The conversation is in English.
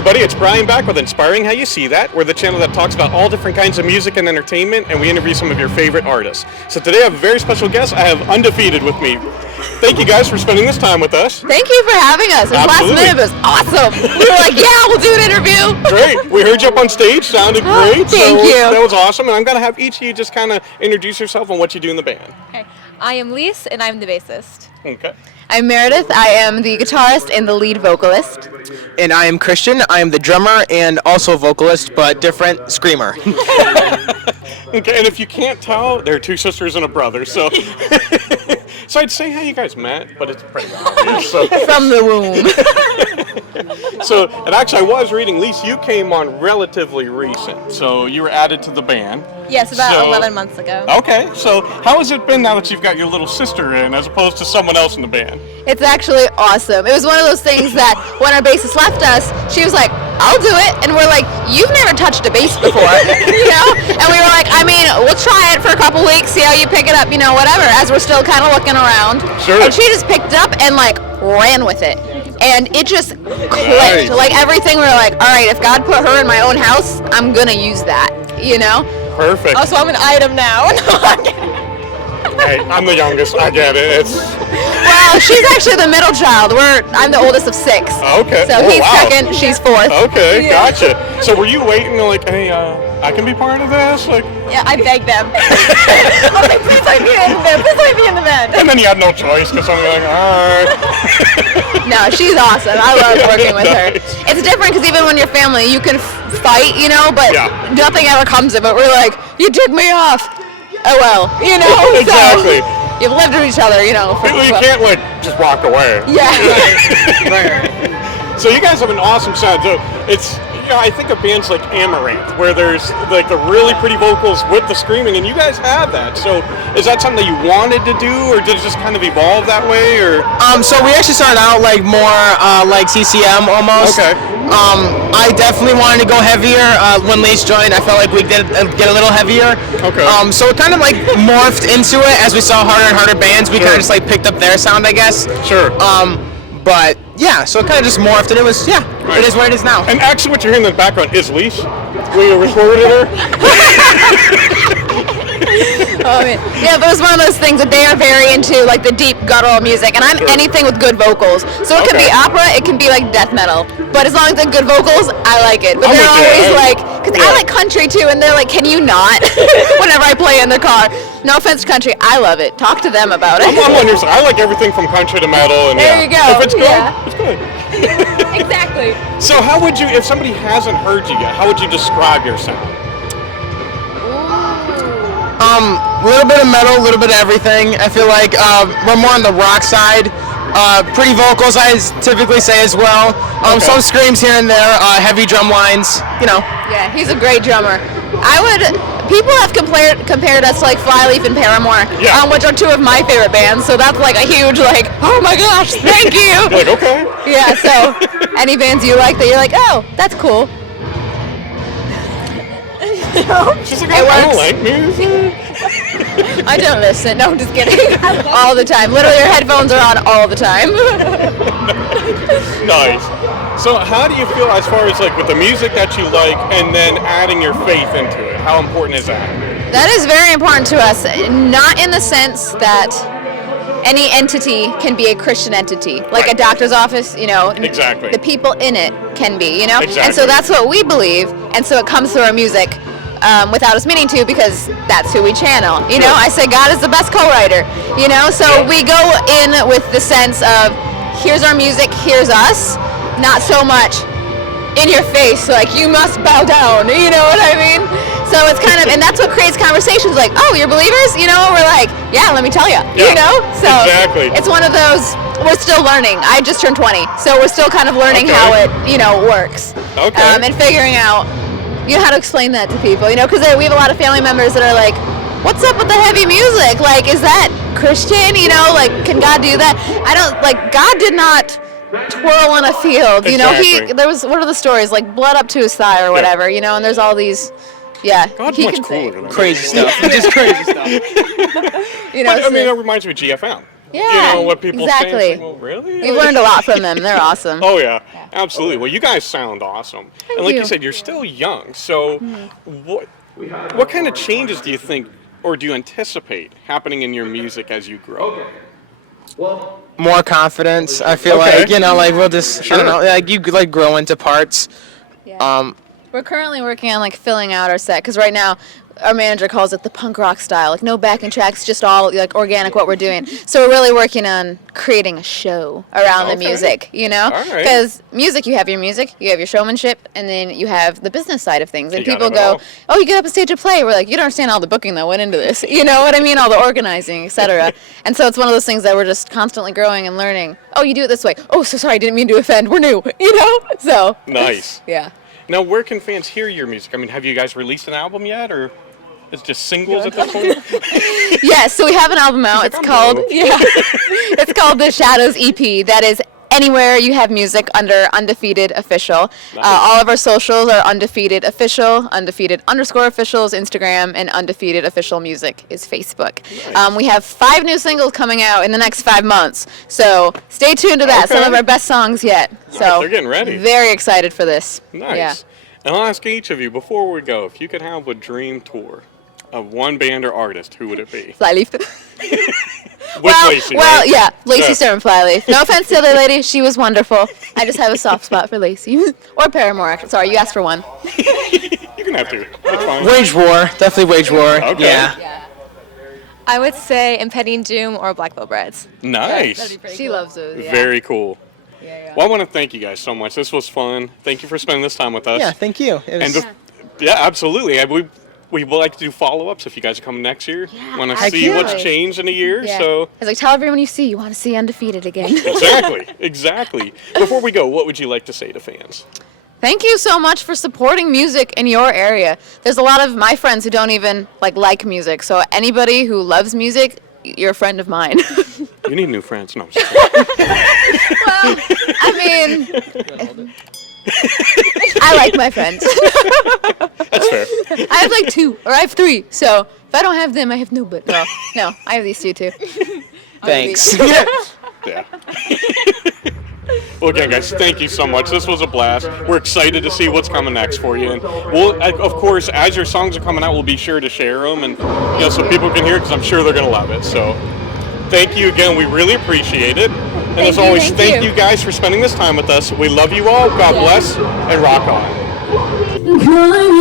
everybody, it's Brian back with Inspiring How You See That. We're the channel that talks about all different kinds of music and entertainment, and we interview some of your favorite artists. So today I have a very special guest. I have Undefeated with me. Thank you guys for spending this time with us. Thank you for having us. This last minute was awesome. We were like, yeah, we'll do an interview. Great. We heard you up on stage. Sounded great. Thank you. That was awesome. And I'm going to have each of you just kind of introduce yourself and what you do in the band. Okay. I am Lise, and I'm the bassist. Okay. I'm Meredith. I am the guitarist and the lead vocalist. And I am Christian. I am the drummer and also vocalist, but different screamer. Okay, and if you can't tell, there are two sisters and a brother, so... So I'd say how you guys met, but it's pretty obvious. So. From the womb. So, and actually I was reading, Lise, you came on relatively recent, so you were added to the band. Yes, about 11 months ago. Okay, so how has it been now that you've got your little sister in as opposed to someone else in the band? It's actually awesome. It was one of those things that when our bassist left us, she was like, I'll do it. And we're like, you've never touched a bass before, you know? And we were like, I mean, we'll try it for a couple weeks, see how you pick it up, you know, whatever, as we're still kind of looking around. Sure. And she just picked it up and like ran with it. And it just clicked. Nice. Like everything, we were like, all right, if God put her in my own house, I'm gonna use that, you know? Perfect. Oh, so I'm an item now. Hey, I'm the youngest, I get it. Well, she's actually the middle child. I'm the oldest of 6. Okay. So he's second, she's 4th. Okay, Yeah. gotcha. So were you waiting to like, hey, I can be part of this? Like, Yeah, I begged them. I was like, please let me in the band. Please let me in the band. and then you had no choice because somebody like, all right. No, she's awesome. I love working with her. Nice. It's different because even when you're family, you can fight, you know, but Yeah. nothing ever comes of it. We're like, you took me off. Oh well, you know. Exactly. So you've lived with each other, you know. Well, you can't like just walk away. Yeah. So you guys have an awesome sound. So it's, you know, I think of bands like Amaranth, where there's like the really pretty vocals with the screaming, and you guys have that. So is that something that you wanted to do, or did it just kind of evolve that way, or? So we actually started out like more like CCM almost. Okay. I definitely wanted to go heavier. When Lise joined, I felt like we did get a little heavier. Okay. So it kind of like morphed into it as we saw harder and harder bands. We kind of just like picked up their sound, I guess. Sure. But yeah, so it kind of just morphed, and it was Right. It is what it is now. And actually, what you're hearing in the background is Lise. We recorded her. Oh, man. Yeah, but it was one of those things that they are very into, like the deep guttural music, and I'm anything with good vocals. So it can be opera, it can be like death metal. But as long as they're good vocals, I like it. But I'm they're with you. always like, because I like country too, and they're like, can you not? Whenever I play in the car. No offense to country, I love it. Talk to them about it. I'm on your side. I like everything from country to metal, and There you go. if it's good, Yeah. it's good. Exactly. So how would you, if somebody hasn't heard you yet, how would you describe your sound? A little bit of metal, a little bit of everything. I feel like we're more on the rock side. Pretty vocals, I typically say as well. Some screams here and there, heavy drum lines, you know. Yeah, he's a great drummer. People have compared us to like Flyleaf and Paramore, Yeah. which are 2 of my favorite bands. So that's like a huge like, oh my gosh, thank you. You're like, okay. Yeah. So any bands you like that you're like, oh, that's cool. She's like, It I don't works. like music. I don't listen. No, I'm just kidding. All the time. Literally, your headphones are on all the time. Nice. So how do you feel as far as like with the music that you like and then adding your faith into it? How important is that? That is very important to us. Not in the sense that any entity can be a Christian entity, like a doctor's office, you know. Exactly. The people in it can be, you know. Exactly. And so that's what we believe, and so it comes through our music. Without us meaning to, because that's who we channel. You know, I say God is the best co-writer. You know, so we go in with the sense of here's our music, here's us, not so much in your face, like you must bow down. You know what I mean? So it's kind of, and that's what creates conversations like, oh, you're believers? You know, we're like, yeah, let me tell you. Yeah, you know, so exactly. it's one of those. We're still learning. I just turned 20, so we're still kind of learning how it, you know, works. Okay. And figuring out. You know how to explain that to people, you know, because we have a lot of family members that are like, what's up with the heavy music? Like, is that Christian? You know, like, can God do that? I don't, like, God did not twirl in a field, you know, there was, what are the stories, like blood up to his thigh or whatever, you know, and there's all these, God's he much can cooler than that. Crazy stuff. Just crazy stuff. you know, But, I mean, that reminds me of GFM. Yeah, you know, what people say. exactly. It's like, well, really? We've learned a lot from them. They're awesome. Oh yeah, absolutely. Well, you guys sound awesome, and like you you. said, you're still young. So, what kind of changes do you think, or do you anticipate happening in your music as you grow? More confidence. I feel Okay. like, you know, like we'll just, I don't know, like you could like grow into parts. We're currently working on like filling out our set because right now our manager calls it the punk rock style, like no backing tracks, just all like organic what we're doing. So we're really working on creating a show around the Okay. music, you know? All right. Because music, you have your showmanship, and then you have the business side of things. And You got people it all. go, "Oh, you get up and stage a play." We're like, "You don't understand all the booking that went into this." You know what I mean? All the organizing, etc. And so it's one of those things that we're just constantly growing and learning. Oh, you do it this way. Oh, so sorry, didn't mean to offend. We're new, you know? So Nice. yeah. Now, where can fans hear your music? I mean, have you guys released an album yet, or it's just singles at this point? Yes, so we have an album out. It's I'm called dope. it's called The Shadows EP. That is anywhere you have music under Undefeated Official. Nice. All of our socials are Undefeated Official, Undefeated_officials Instagram, and Undefeated Official Music is Facebook. Nice. We have 5 new singles coming out in the next 5 months, so stay tuned to that. Some Okay. of our best songs yet. So they're getting ready. Very excited for this. Nice. Yeah. And I'll ask each of you, before we go, if you could have a dream tour of one band or artist, who would it be? Flyleaf. With Lacey, well, right? yeah, Lacey Yeah. Stern Flyleaf. No offense to the other lady, she was wonderful. I just have a soft spot for Lacey. Or Paramore, actually. Sorry, you asked for one. You can have two. That's fine. Wage War, definitely Wage War. Okay. Yeah. I would say Impending Doom or Black Veil Brides. Nice. She loves those, yeah. Very cool. Well, I want to thank you guys so much. This was fun. Thank you for spending this time with us. Yeah, thank you. It was, And yeah, absolutely. We would like to do follow-ups if you guys are coming next year. Yeah, Want to see what's absolutely. changed in a year. Yeah. So I was like, tell everyone you see you want to see Undefeated again. exactly. Before we go, what would you like to say to fans? Thank you so much for supporting music in your area. There's a lot of my friends who don't even like music. So anybody who loves music, you're a friend of mine. You need new friends. No, I'm just kidding. I mean, I like my friends. That's fair. I have like 2, or I have 3. So if I don't have them, I have nobody. No, I have these 2 too. thanks. Yeah. Well, again, guys, thank you so much. This was a blast. We're excited to see what's coming next for you. And we'll, of course, as your songs are coming out, we'll be sure to share them, and so people can hear it, because I'm sure they're going to love it. So thank you again. We really appreciate it. And as always, thank you guys for spending this time with us. We love you all. God bless, and rock on.